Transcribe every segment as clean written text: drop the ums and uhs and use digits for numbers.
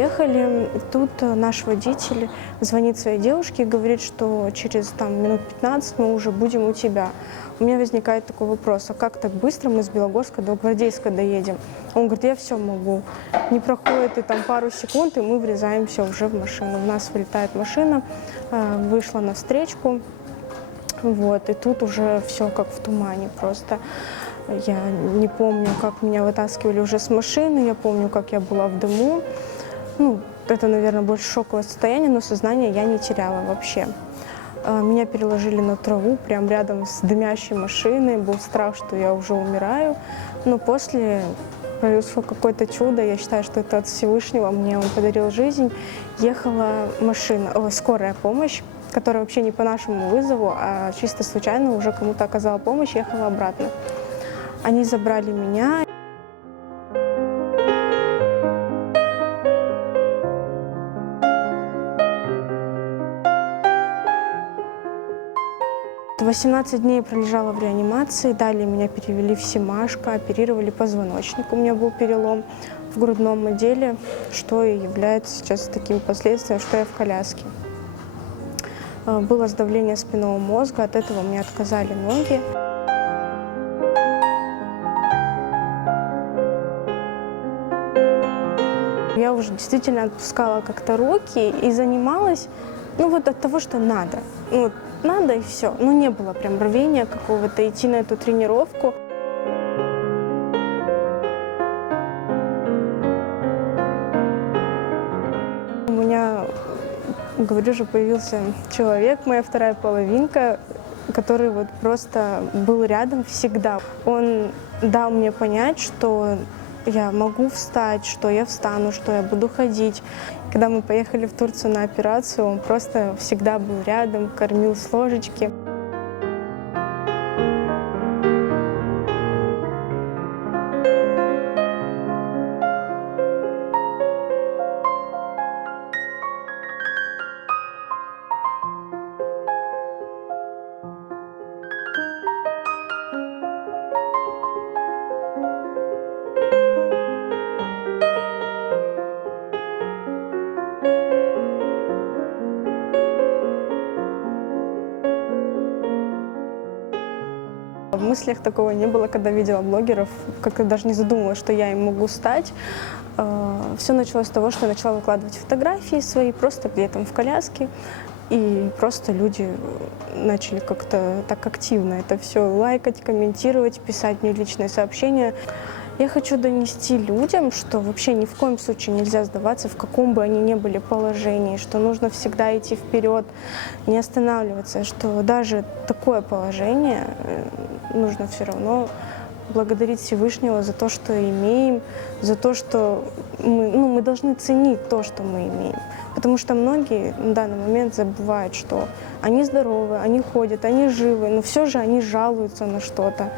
приехали, тут наш водитель звонит своей девушке и говорит, что через минут 15 мы уже будем у тебя. У меня возникает такой вопрос, а как так быстро мы с Белогорска до Гвардейска доедем? Он говорит, я все могу. Не проходит и пару секунд, и мы врезаемся уже в машину. У нас вылетает машина, вышла на встречку, и тут уже все как в тумане просто. Я не помню, как меня вытаскивали уже с машины, я помню, как я была в дыму. Это, наверное, больше шоковое состояние, но сознание я не теряла вообще. Меня переложили на траву, прямо рядом с дымящей машиной. Был страх, что я уже умираю. Но после произошло какое-то чудо. Я считаю, что это от Всевышнего. Мне он подарил жизнь. Ехала скорая помощь, которая вообще не по нашему вызову, а чисто случайно уже кому-то оказала помощь, ехала обратно. Они забрали меня. 18 дней пролежала в реанимации, далее меня перевели в Семашко, оперировали позвоночник, у меня был перелом в грудном отделе, что и является сейчас такими последствиями, что я в коляске. Было сдавление спинного мозга, от этого мне отказали ноги. Я уже действительно отпускала как-то руки и занималась, от того, что надо. Надо и все. Не было прям рвения какого-то идти на эту тренировку. У меня, говорю же, появился человек, моя вторая половинка, который просто был рядом всегда. Он дал мне понять, что я могу встать, что я встану, что я буду ходить. Когда мы поехали в Турцию на операцию, он просто всегда был рядом, кормил с ложечки. В мыслях такого не было, когда видела блогеров, как-то даже не задумывалась, что я им могу стать. Все началось с того, что я начала выкладывать фотографии свои, просто где-то в коляске, и просто люди начали как-то так активно это все лайкать, комментировать, писать мне личные сообщения. Я хочу донести людям, что вообще ни в коем случае нельзя сдаваться, в каком бы они ни были положении, что нужно всегда идти вперед, не останавливаться, что даже такое положение нужно все равно благодарить Всевышнего за то, что имеем, за то, что мы должны ценить то, что мы имеем. Потому что многие на данный момент забывают, что они здоровы, они ходят, они живы, но все же они жалуются на что-то.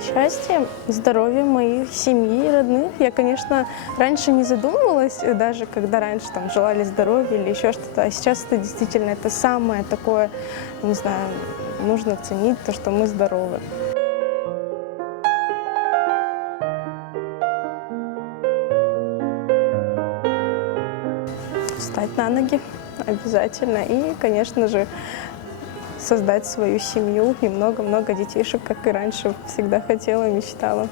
Счастье, здоровье моей семьи, родных. Я, конечно, раньше не задумывалась, даже когда раньше желали здоровья или еще что-то, а сейчас это действительно самое такое, не знаю, нужно ценить то, что мы здоровы. Встать на ноги обязательно и, конечно же, создать свою семью и много-много детишек, как и раньше всегда хотела, мечтала.